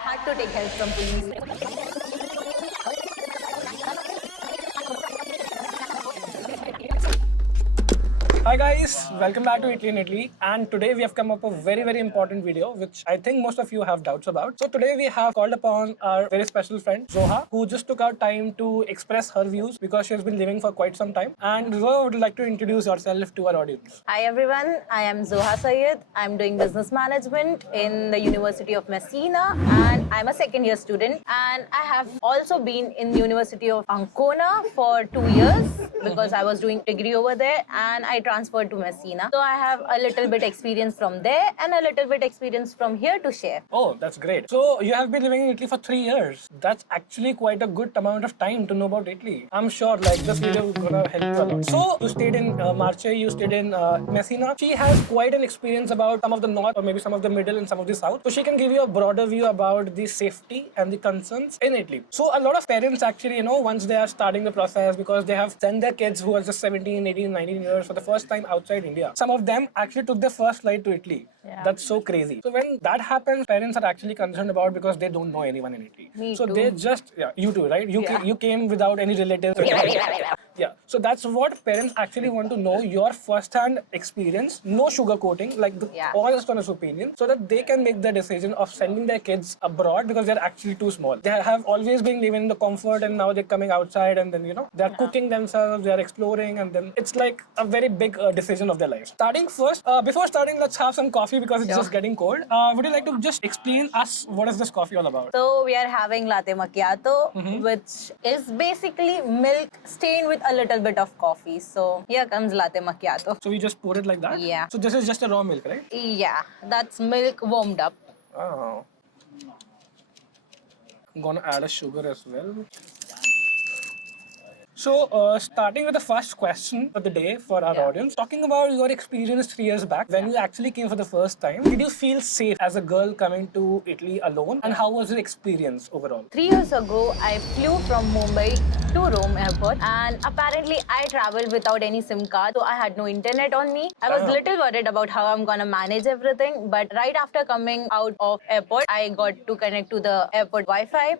had to take help from police. Hi guys, welcome back to Italy in Italy, and today we have come up a very important video which I think most of you have doubts about. So today we have called upon our very special friend Zoha, who just took out time to express her views because she has been living for quite some time. And Zoha, would you like to introduce yourself to our audience? Hi everyone, I am Zoha Sayed. I'm doing business management in the University of Messina and I'm a second year student, and I have also been in University of Ancona for 2 years because I was doing degree over there and I transferred to Messina. So I have a little bit experience from there and a little bit experience from here to share. Oh, that's great. So you have been living in Italy for 3 years. That's actually quite a good amount of time to know about Italy. I'm sure like this video is gonna help you a lot. So you stayed in Marche, you stayed in Messina. She has quite an experience about some of the north or maybe some of the middle and some of the south. So she can give you a broader view about the safety and the concerns in Italy. So a lot of parents actually, once they are starting the process because they have sent their kids who are just 17, 18, 19 years for the first time outside India. Some of them actually took their first flight to Italy. Yeah. That's so crazy. So when that happens, parents are actually concerned about because they don't know anyone in Italy. Me so too. they just, you too, right? Yeah. You came without any relatives. Yeah. So that's what parents actually want to know, your first-hand experience, no sugarcoating, like the Yeah. honest opinion, so that they can make the decision of sending their kids abroad because they're actually too small. They have always been living in the comfort and now they're coming outside and then, they're cooking themselves, they're exploring, and then it's like a very big decision of their life. Starting first, before starting, let's have some coffee because it's just getting cold. Would you like to just explain us what is this coffee all about? So we are having latte macchiato, which is basically milk stained with a little bit of coffee. So here comes latte macchiato. So we just pour it like that? Yeah. So this is just a raw milk, right? Yeah, that's milk warmed up. Oh. I'm gonna add a sugar as well. So, starting with the first question of the day for our audience, talking about your experience 3 years back when you actually came for the first time, did you feel safe as a girl coming to Italy alone, and how was your experience overall? 3 years ago, I flew from Mumbai to Rome airport, and apparently I traveled without any SIM card, so I had no internet on me. I was little worried about how I'm gonna manage everything, but right after coming out of airport, I got to connect to the airport Wi-Fi,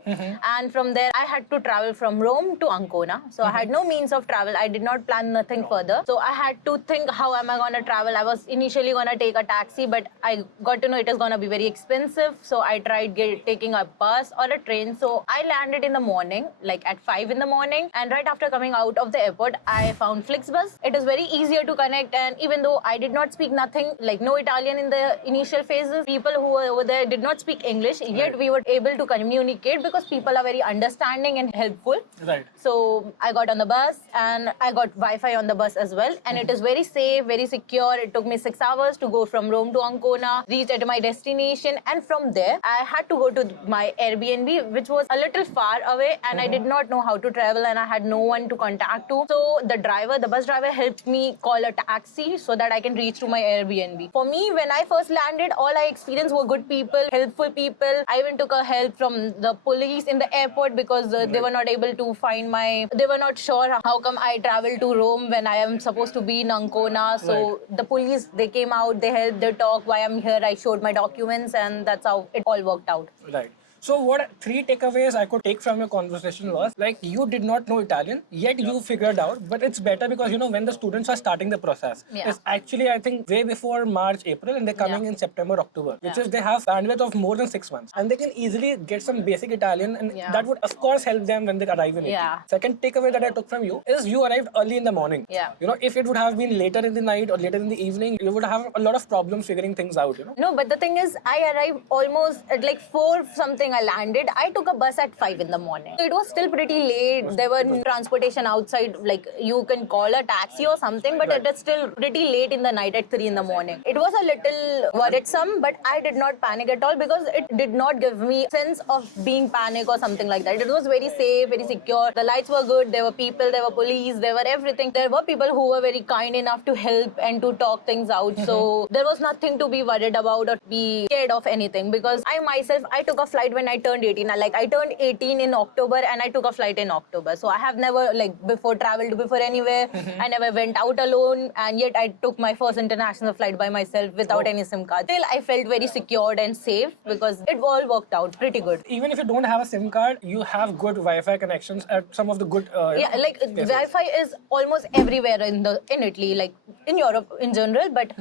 and from there I had to travel from Rome to Ancona. So I had no means of travel. I did not plan nothing further. So I had to think, how am I gonna travel? I was initially gonna take a taxi, but I got to know it is gonna be very expensive. So I tried taking a bus or a train. So I landed in the morning, like at 5 in the morning. And right after coming out of the airport, I found Flixbus. It is very easier to connect. And even though I did not speak nothing, like no Italian in the initial phases, people who were over there did not speak English. Yet we were able to communicate because people are very understanding and helpful. Right. So I got on the bus and I got Wi-Fi on the bus as well. And it is very safe, very secure. It took me 6 hours to go from Rome to Ancona, reach at my destination. And from there, I had to go to my Airbnb, which was a little far away. And I did not know how to travel and I had no one to contact to. So the bus driver helped me call a taxi so that I can reach to my Airbnb. For me, when I first landed, all I experienced were good people, helpful people. I even took a help from the police in the airport because they were not able to find they were not sure how come I traveled to Rome when I am supposed to be in Ancona. So the police, they came out, they helped, they talked why I'm here. I showed my documents and that's how it all worked out. Right. So what 3 takeaways I could take from your conversation was, like, you did not know Italian, yet you figured out, but it's better because, when the students are starting the process, it's actually, I think, way before March, April, and they're coming in September, October, which is they have bandwidth of more than 6 months. And they can easily get some basic Italian, and that would, of course, help them when they arrive in Italy. Second takeaway that I took from you is you arrived early in the morning. If it would have been later in the night or later in the evening, you would have a lot of problems figuring things out, No, but the thing is, I arrived almost at like 4 something. I landed. I took a bus at 5 in the morning. So it was still pretty late. There were transportation outside, like you can call a taxi or something, but it is still pretty late in the night at 3 in the morning. It was a little worrisome, but I did not panic at all because it did not give me sense of being panic or something like that. It was very safe, very secure. The lights were good. There were people, there were police, there were everything. There were people who were very kind enough to help and to talk things out. So there was nothing to be worried about or be scared of anything because I myself, I took a flight when when I turned 18. Like I turned 18 in October and I took a flight in October. So I have never like before traveled before anywhere. I never went out alone, and yet I took my first international flight by myself without any SIM card. Still, I felt very secured and safe because it all worked out pretty good. Even if you don't have a SIM card, you have good Wi-Fi connections at some of the good. Yeah, like places. Wi-Fi is almost everywhere in Italy, like in Europe in general. But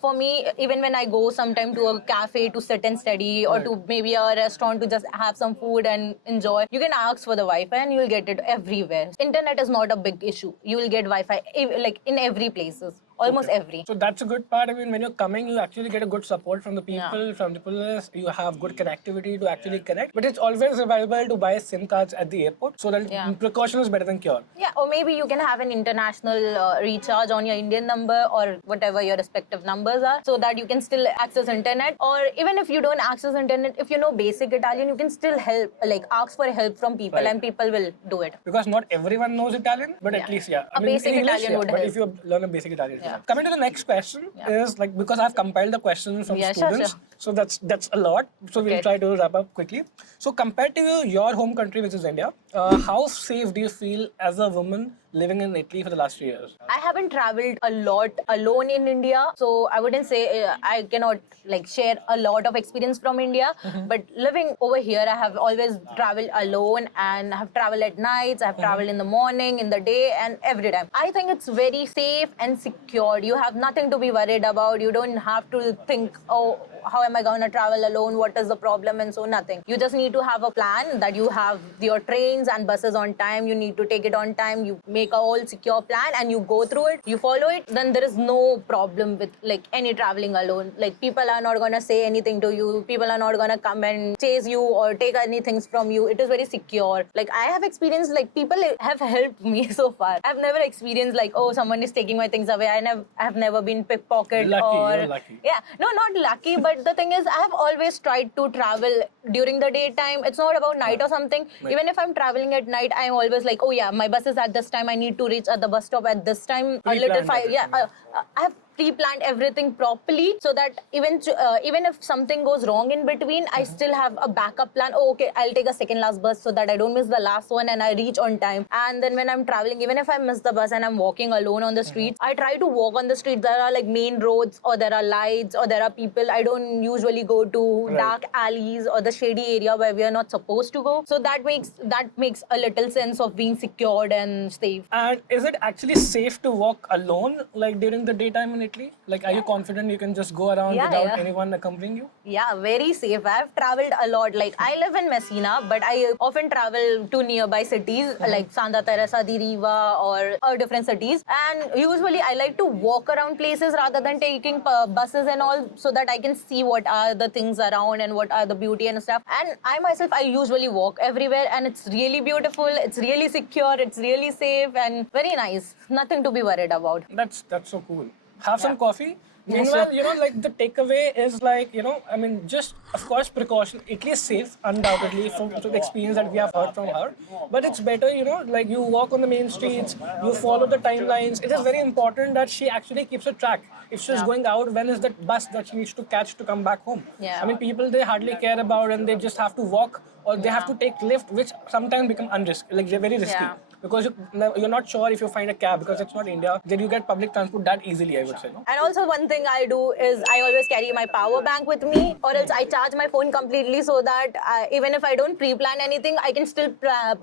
for me, even when I go sometime to a cafe to sit and study, or to maybe a restaurant to just have some food and enjoy, you can ask for the Wi-Fi and you will get it everywhere. Internet is not a big issue. You will get Wi-Fi like in every places. Almost every. So that's a good part. I mean, when you're coming, you actually get a good support from the people, from the police. You have good connectivity to actually connect. But it's always advisable to buy SIM cards at the airport so that precaution is better than cure. Yeah, or maybe you can have an international recharge on your Indian number or whatever your respective numbers are, so that you can still access internet. Or even if you don't access internet, if you know basic Italian, you can still help, like ask for help from people, and people will do it. Because not everyone knows Italian, but at least, I mean, basic in English, Italian would but help. if you learn a basic Italian. Coming to the next question is like, because I've compiled the questions from students, so that's a lot. So we'll try to wrap up quickly. So compared to your home country, which is India, how safe do you feel as a woman living in Italy for the last 3 years? I haven't traveled a lot alone in India, so I wouldn't say I cannot like share a lot of experience from India. But living over here, I have always traveled alone, and I have traveled at nights, I have traveled in the morning, in the day, and every time. I think it's very safe and secure. You have nothing to be worried about. You don't have to think, oh, how am I going to travel alone? What is the problem? And so nothing. You just need to have a plan that you have your trains and buses on time. You need to take it on time. You make a whole secure plan and you go through it. You follow it. Then there is no problem with like any traveling alone. Like people are not going to say anything to you. People are not going to come and chase you or take anything from you. It is very secure. Like I have experienced like people have helped me so far. I've never experienced like, oh, someone is taking my things away. I have never been pickpocketed. You're lucky. Yeah, no, not lucky, but the thing is, I have always tried to travel during the daytime. It's not about night or something. Right. Even if I'm traveling at night, I'm always like, oh yeah, my bus is at this time. I need to reach at the bus stop at this time. A little I have pre-planned everything properly so that even if something goes wrong in between, I still have a backup plan. Oh, okay, I'll take a second last bus so that I don't miss the last one and I reach on time. And then when I'm traveling, even if I miss the bus and I'm walking alone on the streets, I try to walk on the streets. There are like main roads, or there are lights, or there are people. I don't usually go to dark alleys or the shady area where we are not supposed to go. So that makes a little sense of being secured and safe. And is it actually safe to walk alone, like during the daytime in Italy? Like, are you confident you can just go around without anyone accompanying you? Yeah, very safe. I've traveled a lot. Like, I live in Messina, but I often travel to nearby cities like Santa Teresa di Riva or different cities. And usually, I like to walk around places rather than taking buses and all, so that I can see what are the things around and what are the beauty and stuff. And I myself, I usually walk everywhere, and it's really beautiful. It's really secure. It's really safe and very nice. Nothing to be worried about. That's so cool. Have some coffee. Meanwhile, like the takeaway is like, I mean, just of course precaution. Italy is safe, undoubtedly, from the experience that we have heard from her. But it's better, like you walk on the main streets, you follow the timelines. It is very important that she actually keeps a track. If she's going out, when is that bus that she needs to catch to come back home? Yeah. I mean, people, they hardly care about, and they just have to walk, or they have to take lift, which sometimes become unrisky, like they're very risky. Yeah. Because you're not sure if you find a cab, because it's not India, then you get public transport that easily, I would say. No? And also one thing I do is I always carry my power bank with me, or else I charge my phone completely so that even if I don't pre-plan anything, I can still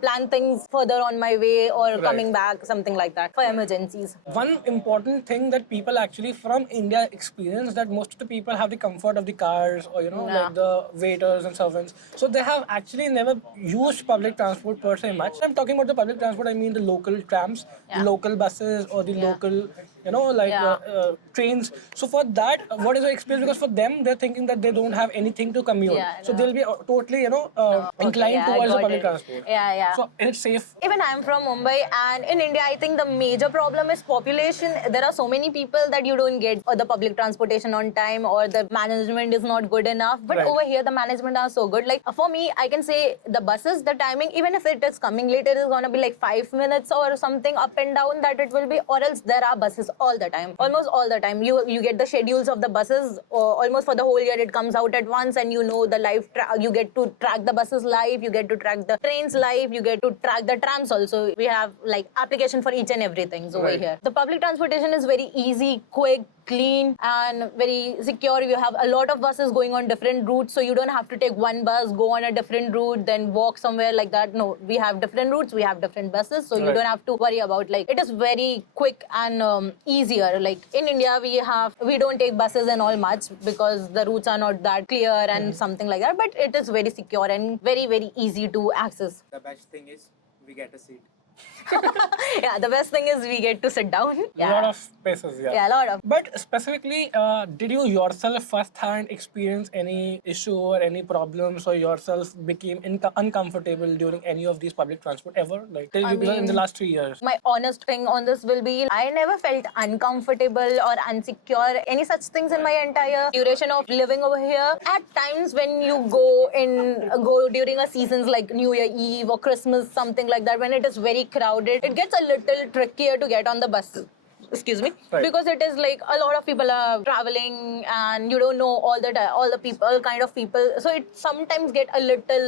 plan things further on my way or coming back, something like that, for emergencies. One important thing that people actually from India experience, that most of the people have the comfort of the cars, or like the waiters and servants. So they have actually never used public transport per se much. I'm talking about the public transport, I mean the local trams, the local buses, or the local, trains. So for that, what is your experience? Because for them, they're thinking that they don't have anything to commute. So they'll be totally, inclined towards the public transport. So it's safe. Even I'm from Mumbai, and in India, I think the major problem is population. There are so many people that you don't get the public transportation on time, or the management is not good enough. But over here, the management are so good. Like for me, I can say the buses, the timing, even if it is coming later, it is going to be like 5 minutes or something up and down that it will be, or else there are buses all the time. Almost all the time. You get the schedules of the buses almost for the whole year. It comes out at once, and you know the live. You get to track the buses live. You get to track the trains live. You get to track the trams also. We have like application for each and everything over Right. here. The public transportation is very easy, quick, clean, and very secure. You have a lot of buses going on different routes, so you don't have to take one bus, go on a different route, then walk somewhere like that. No, we have different routes, we have different buses, so you Right. don't have to worry about, like, it is very quick and easier. Like in India, we don't take buses and all much because the routes are not that clear and something like that. But it is very secure and very, very easy to access. The best thing is we get a seat. Yeah, the best thing is we get to sit down. A lot of spaces, yeah. Yeah, a lot of. But specifically, did you yourself firsthand experience any issue or any problems, or yourself became uncomfortable during any of these public transport ever? Like till you in the last 3 years? My honest thing on this will be, I never felt uncomfortable or unsecure, any such things in my entire duration of living over here. At times when you go during a seasons like New Year Eve or Christmas, something like that, when it is very crowded, it gets a little trickier to get on the bus. Excuse me, Right. because it is like a lot of people are traveling and you don't know all the people, all kind of people, so it sometimes get a little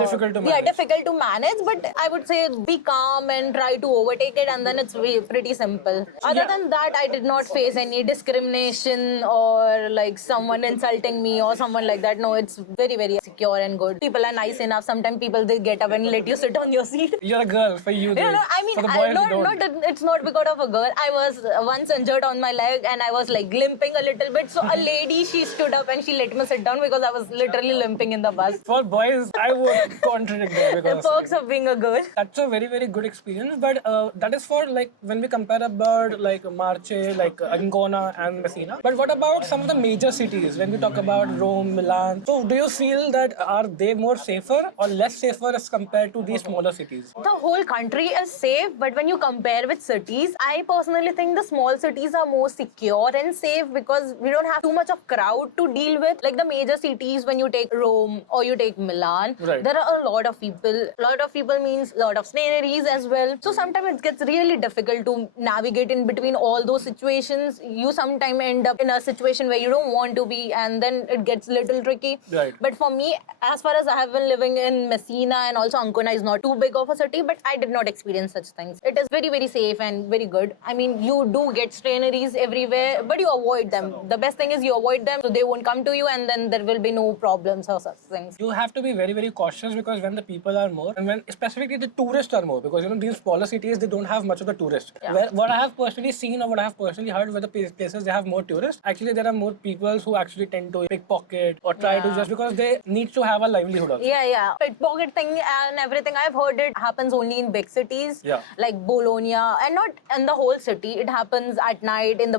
Difficult to yeah, manage. difficult to manage. But I would say be calm and try to overtake it, and then it's pretty simple. Other than that, I did not face any discrimination or like someone insulting me or someone like that. No, it's very, very secure and good. People are nice enough. Sometimes people, they get up and let you sit on your seat. You're a girl, for you. No, no, I mean, for the boys, it's not because of a girl. I was once injured on my leg and I was like limping a little bit. So a lady, she stood up and she let me sit down because I was literally limping in the bus. For boys, I would contradict that The because perks of being a girl. that's a very, very good experience. But that is for like when we compare about like Marche, like Ancona and Messina. But what about some of the major cities? When we talk about Rome, Milan, so do you feel that are they more safer or less safer as compared to these smaller cities? The whole country is safe, but when you compare with cities, I personally think the small cities are more secure and safe because we don't have too much of crowd to deal with. Like the major cities, when you take Rome or you take Milan, Right. there are a lot of people. A lot of people means a lot of sceneries as well. So sometimes it gets really difficult to navigate in between all those situations. You sometimes end up in a situation where you don't want to be, and then it gets a little tricky. Right. But for me, as far as I have been living in Messina, and also Ancona is not too big of a city, but I did not experience such things. It is very, very safe and very good. I mean, you do get straineries everywhere, but you avoid them. The best thing is you avoid them so they won't come to you, and then there will be no problems or such things. You have to be very, very cautious because when the people are more, and when specifically the tourists are more, because you know these smaller cities, they don't have much of the tourists. Yeah. Where what I have personally seen or what I have personally heard, where the places they have more tourists, actually there are more people who actually tend to pickpocket or try to Yeah. just because they need to have a livelihood also. Yeah. Pickpocket thing and everything, I've heard it happens only in big cities, Yeah. like Bologna, and not in the whole city. It happens at night in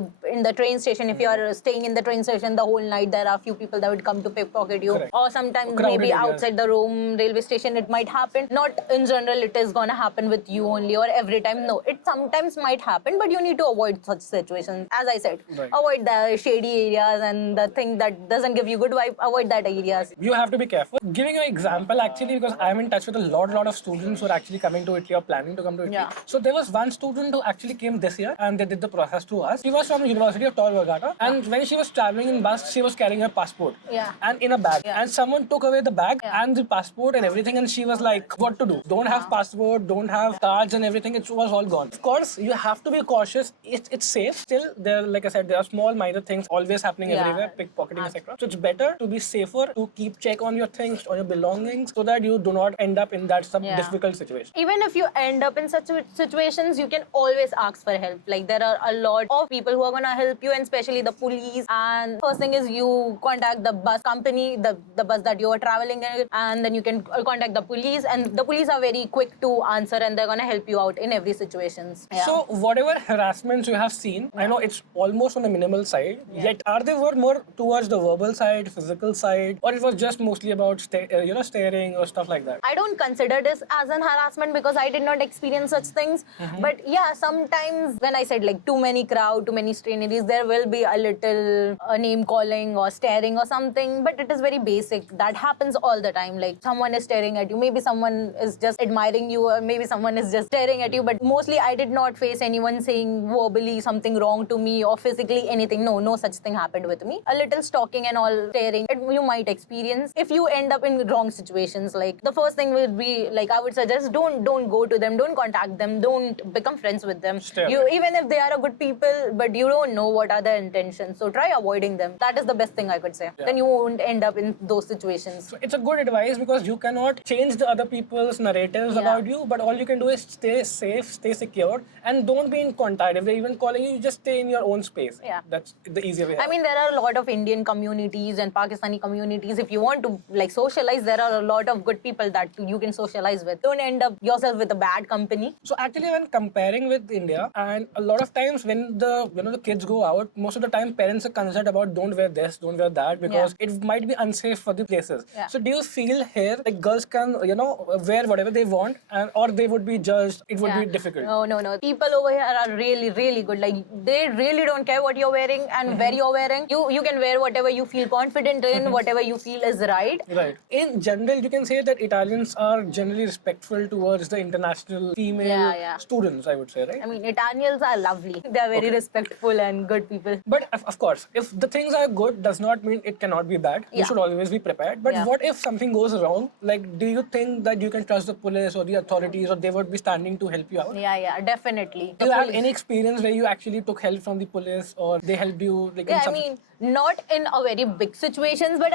the train station. If you are staying in the train station the whole night, there are a few people that would come to pickpocket you. Correct. Or sometimes Crowded maybe areas. outside the Rome railway station, it might happen. Not in general, it is gonna happen with you only or every time. No, it sometimes might happen, but you need to avoid such situations. As I said, Right. avoid the shady areas and the thing that doesn't give you good vibe. Avoid that areas. You have to be careful. Giving you an example, actually, because I'm in touch with a lot of students who are actually coming to Italy or planning to come to Italy. Yeah. So there was one student who actually came this year and they did the process to us. She was from University of Tor Vergata, and when she was traveling in bus, she was carrying her passport. Yeah. And in a bag. Yeah. And someone took away the bag Yeah. and the passport and everything, and she was like, what to do? Don't have passport, don't have cards and everything. It was all gone. Of course, you have to be cautious. It's safe. Still, there, like I said, there are small minor things always happening Yeah. everywhere, pickpocketing, etc. So it's better to be safer, to keep check on your things, on your belongings, so that you do not end up in that some Yeah. difficult situation. Even if you end up in such situations, you can always ask for help. Like there are a lot of people who are gonna help you, and especially the police. And first thing is you contact the bus company, the bus that you are traveling in, and then you can contact the police. And the police are very quick to answer, and they're gonna help you out in every situations. Yeah. So whatever harassments you have seen, I know it's almost on the minimal side. Yet are they more towards the verbal side, physical side, or it was just mostly about staring or stuff like that? I don't consider this as an harassment because I did not experience such things. But yeah, sometimes when I said like too many crowd, too many strain itineraries, there will be a little name calling or staring or something, but it is very basic. That happens all the time. Like someone is staring at you, maybe someone is just admiring you, or maybe someone is just staring at you. But mostly, I did not face anyone saying verbally something wrong to me or physically anything. No such thing happened with me. A little stalking and all staring you might experience if you end up in wrong situations. Like the first thing would be like I would suggest don't go to them, don't contact them, don't become friends with them. Stay away. You even if they are a good people, but you don't know what are their intentions, so try avoiding them. That is the best thing I could say. Yeah. Then you won't end up in those situations. So it's a good advice because you cannot change the other people's narratives Yeah. about you, but all you can do is stay safe, stay secure, and don't be in contact. If they're even calling you, just stay in your own space. Yeah. That's the easier way. I mean, there are a lot of Indian communities and Pakistani communities. If you want to like socialize, there are a lot of good people that you can socialize with. Don't end up yourself with a bad company. So actually, when comparing with India, and a lot of times when the kids go out, most of the time parents are concerned about don't wear this, don't wear that, because it might be unsafe for the places. Yeah. So do you feel here like girls can wear whatever they want, or they would be judged? It would be difficult. No. People over here are really, really good. Like they really don't care what you're wearing and where you're wearing. You can wear whatever you feel confident in, whatever you feel is right. Right. In general, you can say that Italians are generally respectful towards the international female students, I would say, right? I mean, Italians are lovely. They are very respectful and good people. But of course, if the things are good, does not mean it cannot be bad. You Yeah. should always be prepared. But Yeah. what if something goes wrong? Like, do you think that you can trust the police or the authorities, or they would be standing to help you out? Yeah, definitely. Do you have any experience where you actually took help from the police, or they helped you? Like, in Yeah, I something? mean, not in a very big situations, but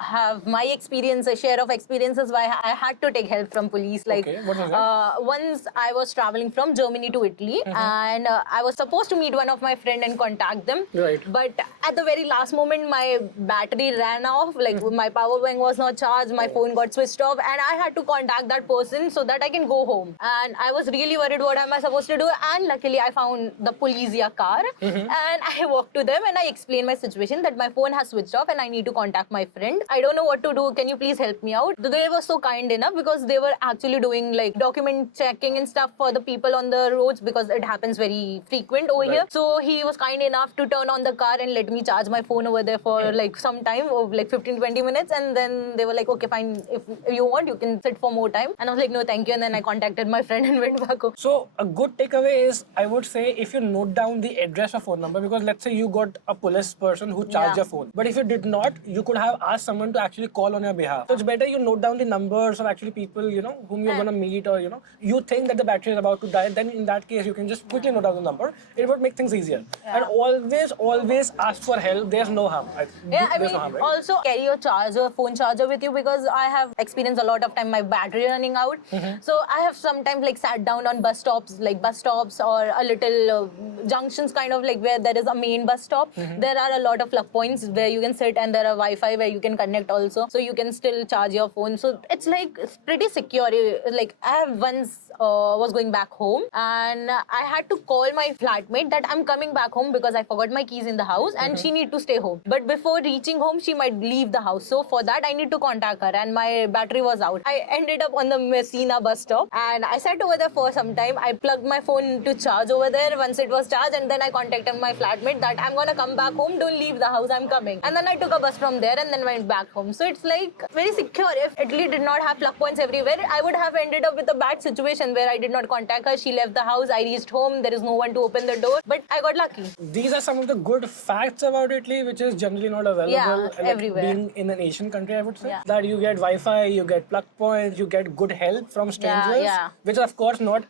have my experience, a share of experiences where I had to take help from police. Like, Okay, what was that? once I was traveling from Germany to Italy, and I was supposed to meet one of my friend and contact them. Right. But at the very last moment, my battery ran off. Like my power bank was not charged, my phone got switched off, and I had to contact that person so that I can go home. And I was really worried, what am I supposed to do? And luckily, I found the Polizia car, and I walked to them and I explained my situation that my phone has switched off and I need to contact my friend. I don't know what to do. Can you please help me out? They were so kind enough because they were actually doing like document checking and stuff for the people on the roads because it happens very frequent over here. So he was kind enough to turn on the car and let me charge my phone over there for like some time, of like 15-20 minutes. And then they were like, okay, fine. If you want, you can sit for more time. And I was like, no, thank you. And then I contacted my friend and went back home. So a good takeaway is, I would say, if you note down the address or phone number, because let's say you got a police person who charged your phone, but if you did not, you could have asked someone to actually call on your behalf. So it's better you note down the numbers of actually people, whom you're gonna meet, or you think that the battery is about to die. Then in that case, you can just quickly note down the number. It would make things easier. And always ask for help. There's no harm. I There's mean, no harm, right? also carry your charger, phone charger with you because I have experienced a lot of time my battery running out. So I have sometimes like sat down on bus stops or a little junctions kind of like where there is a main bus stop. There are a lot of plug points where you can sit and there are Wi-Fi where you can connect also. So you can still charge your phone. So it's like it's pretty secure. Like I have once was going back home and I had to call my flatmate that I'm coming back home because I forgot my keys in the house and she need to stay home. But before reaching home, she might leave the house. So for that, I need to contact her and my battery was out. I ended up on the Messina bus stop and I sat over there for some time. I plugged my phone to charge over there once it was charged and then I contacted my flatmate that I'm gonna come back home. Don't leave the house. I'm coming. And then I took a bus from there and then went back home. So it's like very secure. If Italy did not have plug points everywhere, I would have ended up with a bad situation where I did not contact her. She left the house. I reached home. There is no one to open the door. But I got lucky. These are some of the good facts about Italy, which is generally not available everywhere. being in an Asian country, I would say. Yeah. That you get Wi-Fi, you get plug points, you get good help from strangers, which is of course not,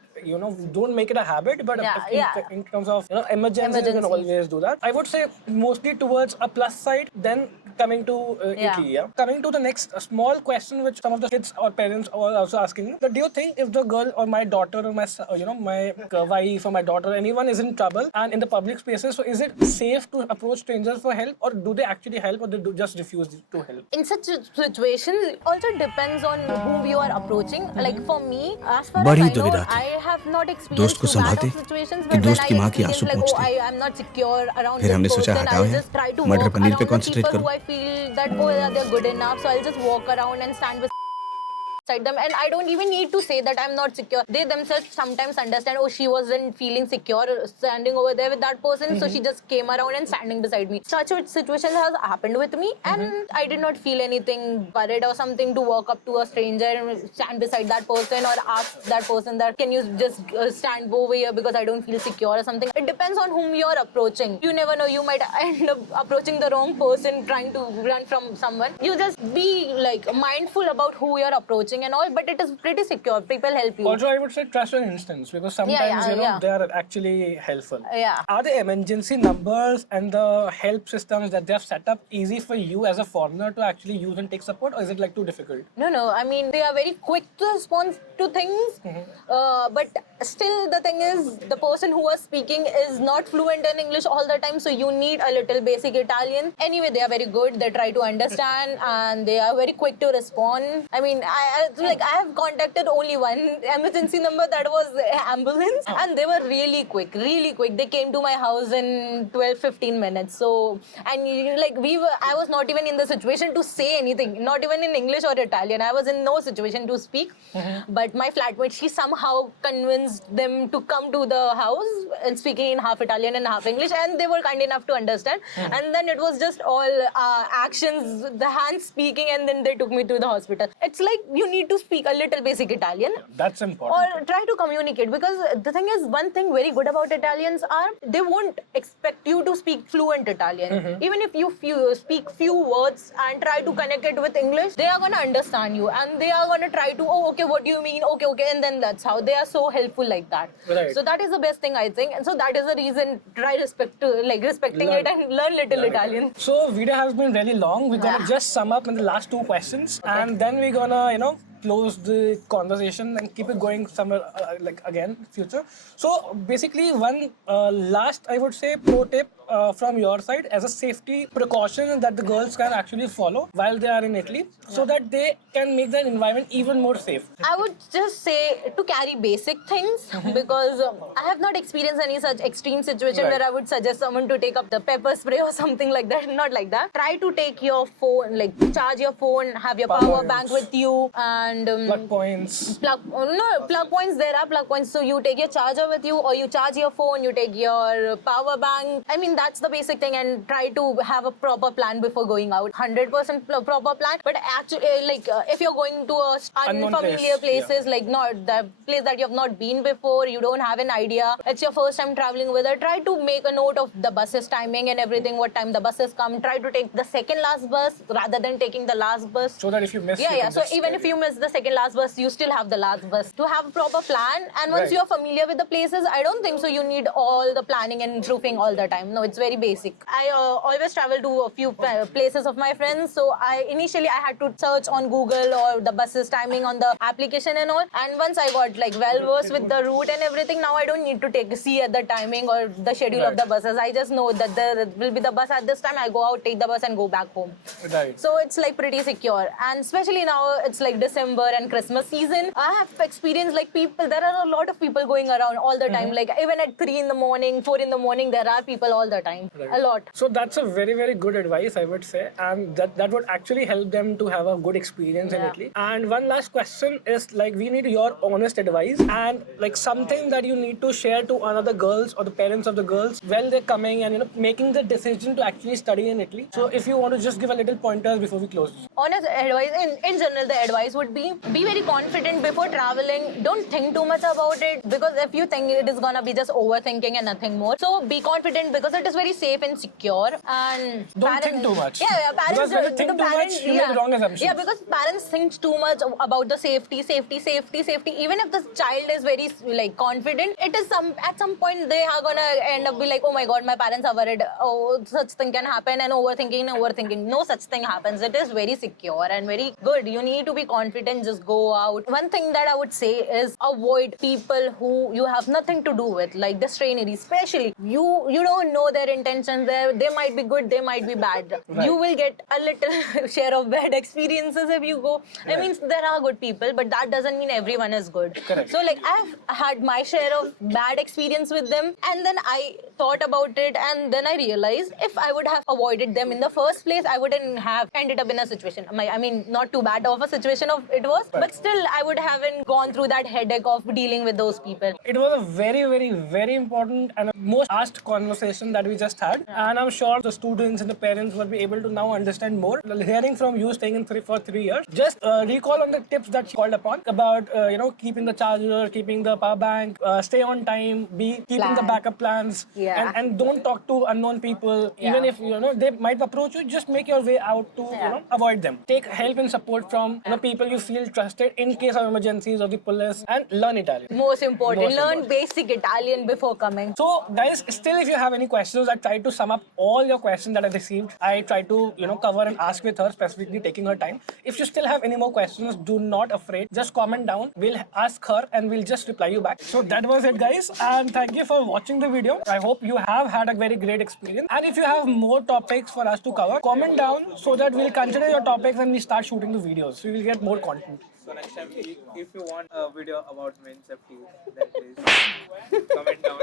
don't make it a habit, but in terms of emergencies, you can always do that. I would say mostly towards a plus side, then coming to Italy. Yeah. Coming to the next small question, which some of the kids or parents are also asking, that do you think if the girl or my daughter or my wife or my daughter, anyone is in trouble and in the public spaces, so is it safe to approach strangers for help, or do they actually help, or they just refuse to help? In such situations, it also depends on whom you are approaching. Like for me, as far as बड़ी I know, दुविधा थी। I have not experienced दोस्त को too bad संभालते of situations, कि but when दोस्त I की माँ की experience आंसू like, पहुँचते। I am not secure around फिर this हमने सोचा person, हटाओ I'll यार, just try to मटर walk पनीर पे around the concentrate people करो। who I feel that, oh yeah, they're good enough, so I'll just walk around and stand with beside them, and I don't even need to say that I'm not secure. They themselves sometimes understand, oh, she wasn't feeling secure standing over there with that person, so she just came around and standing beside me. Such a situation has happened with me, and I did not feel anything worried or something to walk up to a stranger and stand beside that person or ask that person that, can you just stand over here because I don't feel secure or something. It depends on whom you're approaching. You never know, you might end up approaching the wrong person trying to run from someone. You just be like mindful about who you're approaching and all, but it is pretty secure. People help you. Also, I would say trust your instincts, because sometimes they are actually helpful. Yeah. Are the emergency numbers and the help systems that they have set up easy for you as a foreigner to actually use and take support, or is it like too difficult? No. I mean, they are very quick to respond to things, but still the thing is, the person who was speaking is not fluent in English all the time, so you need a little basic Italian. Anyway, they are very good. They try to understand and they are very quick to respond. I mean, I have contacted only one emergency number, that was ambulance, and they were really quick. They came to my house in 12-15 minutes. So, and I was not even in the situation to say anything, not even in English or Italian. I was in no situation to speak. But my flatmate, she somehow convinced them to come to the house and speaking in half Italian and half English, and they were kind enough to understand. And then it was just all actions, the hands speaking, and then they took me to the hospital. It's like you need to speak a little basic Italian. That's important. Or try to communicate, because the thing is, one thing very good about Italians are they won't expect you to speak fluent Italian. Even if you speak few words and try to connect it with English, they are going to understand you and they are going to try to, oh, okay, what do you mean? Okay, and then that's how they are so helpful like that. Right. So that is the best thing, I think. And so that is the reason, try respecting it and learn little Italian. So video has been really long. We're gonna just sum up in the last two questions, and then we're gonna close the conversation and keep it going somewhere again future. So basically, one last, I would say, pro tip from your side as a safety precaution that the girls can actually follow while they are in Italy, so that they can make their environment even more safe. I would just say to carry basic things, because I have not experienced any such extreme situation where I would suggest someone to take up the pepper spray or something like that. Not like that. Try to take your phone, charge your phone, have your power bank with you, and plug points. Plug points. There are plug points. So you take your charger with you, or you charge your phone. You take your power bank. I mean, that's the basic thing, and try to have a proper plan before going out. 100% proper plan. But actually, if you're going to a unfamiliar places, not the place that you have not been before, you don't have an idea, it's your first time traveling with it, try to make a note of the bus's timing and everything, what time the buses come. Try to take the second last bus rather than taking the last bus. So that if you miss, So even if you miss the second last bus, you still have the last bus. To have a proper plan, and once you're familiar with the places, I don't think so you need all the planning and proofing all the time. No, it's very basic. I always travel to a few places of my friends, so initially I had to search on Google or the buses timing on the application and all, and once I got well versed with the route and everything, now I don't need to see at the timing or the schedule of the buses. I just know that there will be the bus at this time. I go out, take the bus and go back home. Right. So it's pretty secure, and especially now it's December and Christmas season. I have experienced people, there are a lot of people going around all the time, even at 3 in the morning, 4 in the morning, there are people all the time. A lot. So that's a very, very good advice, I would say, and that would actually help them to have a good experience in Italy. And one last question is we need your honest advice and something that you need to share to another girls or the parents of the girls while they're coming and making the decision to actually study in Italy. So if you want to just give a little pointers before we close. Honest advice, in general, the advice would be very confident before traveling. Don't think too much about it, because if you think it is gonna be just overthinking and nothing more. So be confident, because it is very safe and secure. And don't think too much. Yeah, parents. Because when you think too much, you make wrong assumptions. Yeah, because parents think too much about the safety. Even if the child is very confident, it is at some point they are gonna end up be oh my God, my parents are worried. Oh, such thing can happen, and overthinking. No such thing happens. It is very secure and very good. You need to be confident. Just go out. One thing that I would say is avoid people who you have nothing to do with, like the strainery. Especially you don't know their intentions. They might be good. They might be bad. Right. You will get a little share of bad experiences if you go. Right. I mean, there are good people, but that doesn't mean everyone is good. Correct. So I've had my share of bad experience with them, and then I thought about it, and then I realized if I would have avoided them in the first place, I wouldn't have ended up in a situation. I mean, not too bad of a situation of it was, but still I would haven't gone through that headache of dealing with those people. It was a very, very, very important and a most asked conversation that we just had. And I'm sure the students and the parents will be able to now understand more. Hearing from you staying in for 3 years, just recall on the tips that she called upon about, keeping the charger, keeping the power bank, stay on time, keeping the backup plans, Yeah. and don't talk to unknown people. Even if, they might approach you, just make your way out to, avoid them. Take help and support from, people you feel trusted in case of emergencies or the police, and learn Italian. Most important, Most learn important. basic Italian before coming. So, guys, still, if you have any questions, I tried to sum up all your questions that I received. I tried to, cover and ask with her, specifically taking her time. If you still have any more questions, do not afraid. Just comment down. We'll ask her and we'll just reply you back. So that was it, guys. And thank you for watching the video. I hope you have had a very great experience. And if you have more topics for us to cover, comment down so that we'll consider your topics and we start shooting the videos. So we will get more content. So next time, if you want a video about men's safety, then please comment down.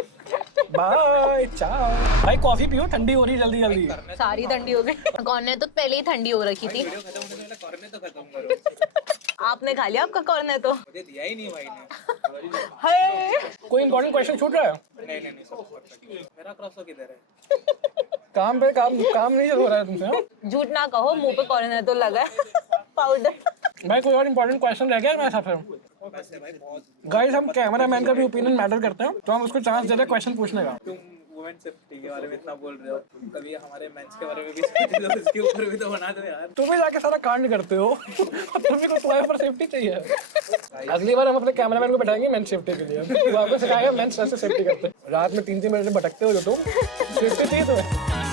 Bye. Ciao. भाई coffee पियो ठंडी हो रही जल्दी जल्दी सारी ठंडी हो गई कौन ने तो पहले ही ठंडी हो रखी थी वीडियो खत्म होने से पहले कॉर्नर तो खत्म करो। आपने खा लिया आपका कौन है तो मुझे दिया ही नहीं भाई ने। हाय कोई इंपॉर्टेंट क्वेश्चन छूट रहा है नहीं सब परफेक्ट। मेरा क्रॉसो किधर है? काम नहीं हो रहा है तुमसे हाँ? झूठ ना कहो मुंह पे कौन है तो लगा है पाउडर भाई कोई और इंपॉर्टेंट क्वेश्चन रह गया मेरे हिसाब से वैसे भाई बहुत गाइस हम कैमरामैन का भी ओपिनियन मैटर करते हैं तो हम उसको चांस दे रहे हैं क्वेश्चन पूछने का तुम वुमेन सेफ्टी के बारे में इतना बोल रहे हो, कभी हमारे मेंस के बारे में भी सोच लो, उसके ऊपर भी तो बना दो यार। तुम भी जाके सारा कांड करते हो तुम्हें को तुम्हारे पर सेफ्टी चाहिए अगली बार हम अपने कैमरामैन को बैठाएंगे मेन सेफ्टी के लिए वो आपको सिखाएगा मेंस कैसे सेफ्टी करते हैं रात में 3-3 मिनट में भटकते हो जो तुम सेफ्टी चाहिए तुम्हें